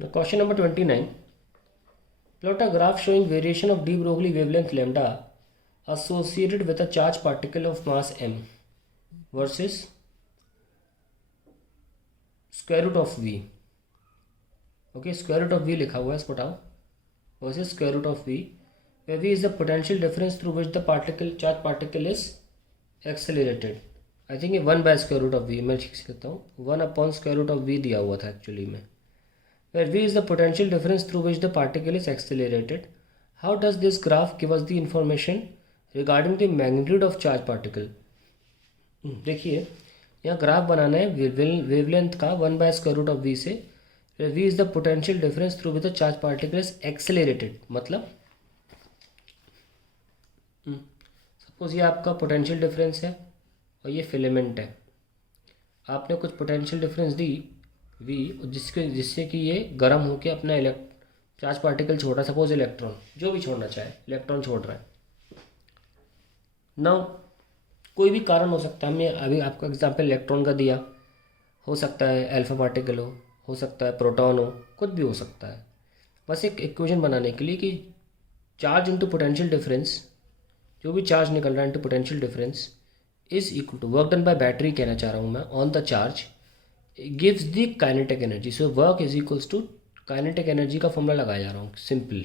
Now question number 29. Plot a graph showing variation of de Broglie wavelength lambda associated with a charged particle of mass m versus square root of v. Okay, square root of v लिखा हुआ है, इसको हटाओ, versus square root of v, where v is the potential difference through which the charged particle is accelerated. I think ये 1 by square root of v, मैं ठीक से लिखता हूँ, 1 upon square root of v दिया हुआ था एक्चुअली में, where v is the potential difference through which the particle is accelerated. How does this graph give us the information regarding the magnitude of charged particle? देखिए यहाँ graph बनाना है wavelength का 1 by square root of v से, where v is the potential difference through which the charged particle is accelerated. मतलब suppose ये आपका potential difference है और ये फिलेमेंट है, आपने कुछ पोटेंशियल डिफरेंस दी v, जिससे कि ये गर्म होकर अपना चार्ज पार्टिकल छोड़ रहा है, सपोज इलेक्ट्रॉन, जो भी छोड़ना चाहे इलेक्ट्रॉन छोड़ रहा है ना, कोई भी कारण हो सकता है। हमने अभी आपका एग्जांपल इलेक्ट्रॉन का दिया, हो सकता है अल्फा पार्टिकल हो सकता है प्रोटॉन हो, कुछ भी हो सकता है। बस एक इक्वेशन बनाने के लिए कि चार्ज इनटू पोटेंशियल डिफरेंस, जो भी चार्ज निकल रहा है into potential difference is equal to work done by battery, कहना चाह रहा हूँ मैं, on the charge gives the kinetic energy. So work is equals to kinetic energy का फॉर्मूला लगाया जा रहा हूँ सिंपल।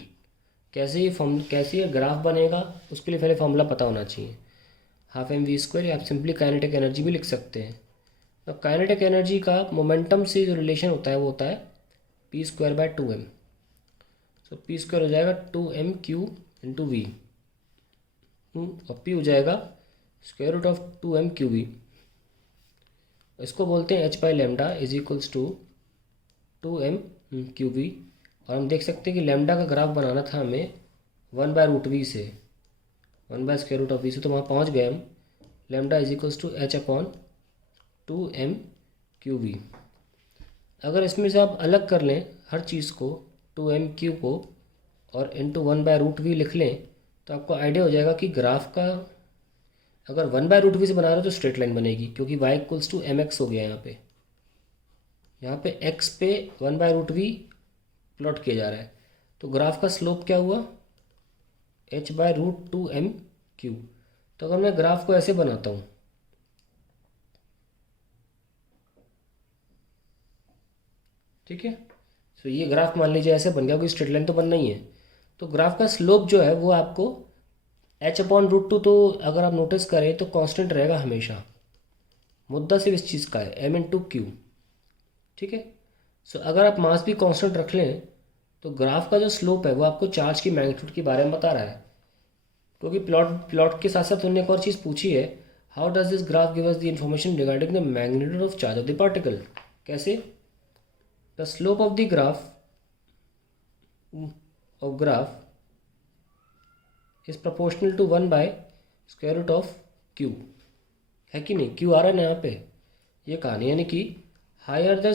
कैसे ये ग्राफ बनेगा उसके लिए पहले फॉर्मूला पता होना चाहिए, हाफ एम वी स्क्वायर, या आप सिंपली काइनेटिक एनर्जी भी लिख सकते हैं। तो काइनेटिक एनर्जी का मोमेंटम से जो रिलेशन होता है वो होता है p square by 2m। So p square हो जाएगा 2m क्यू इंटू वी, और पी हो जाएगा square root of 2m q v. इसको बोलते हैं h by lambda is equals to 2m q v. और हम देख सकते हैं कि लेमडा का ग्राफ बनाना था हमें 1 बाय रूट वी से, 1 by square root of v से, तो वहाँ पहुँच गए हम। Lambda is equals to h upon 2m q v. अगर इसमें से आप अलग कर लें हर चीज़ को, 2m क्यू को, और इंटू 1 बाय रूट वी लिख लें, तो आपको आइडिया हो जाएगा कि ग्राफ का अगर 1 बाय रूट वी से बना रहे हो तो स्ट्रेट लाइन बनेगी, क्योंकि y equals to m x हो गया यहाँ पे x पे 1 बाय रूट वी प्लॉट किया जा रहा है। तो ग्राफ का स्लोप क्या हुआ, h by root 2m Q. तो अगर मैं ग्राफ को ऐसे बनाता हूँ, ठीक है, तो ये ग्राफ मान लीजिए ऐसे बन गया, क्योंकि स्ट्रेट लाइन तो बनना ही है। तो ग्राफ का स्लोप जो है वो आपको h अपॉन रूट 2, तो अगर आप नोटिस करें तो कांस्टेंट रहेगा हमेशा। मुद्दा सिर्फ इस चीज़ का है m इंटू क्यू, ठीक है। सो अगर आप मास भी कांस्टेंट रख लें तो ग्राफ का जो स्लोप है वो आपको चार्ज की मैग्नीट्यूड के बारे में बता रहा है। क्योंकि प्लॉट के साथ साथ उन्होंने एक और चीज़ पूछी है, how does this graph give us the information regarding the magnitude of charge of the particle. कैसे, the slope of the graph is proportional to 1 by square root of Q, है कि नहीं। क्यू आ रहा है ना यहाँ पे, ये कहानी, यानी कि higher the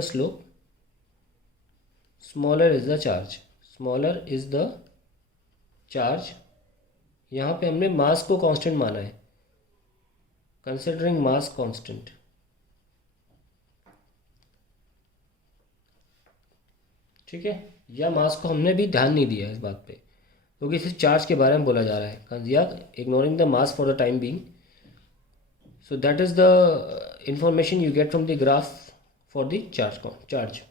slope smaller is the charge, smaller is the charge. यहाँ पे हमने मास को कांस्टेंट माना है, कंसिडरिंग मास कांस्टेंट, ठीक है। या मास को हमने भी ध्यान नहीं दिया इस बात पे, क्योंकि सिर्फ चार्ज के बारे में बोला जा रहा है, या ignoring the mass for the time being. So that is the information you get from the graph for the charge.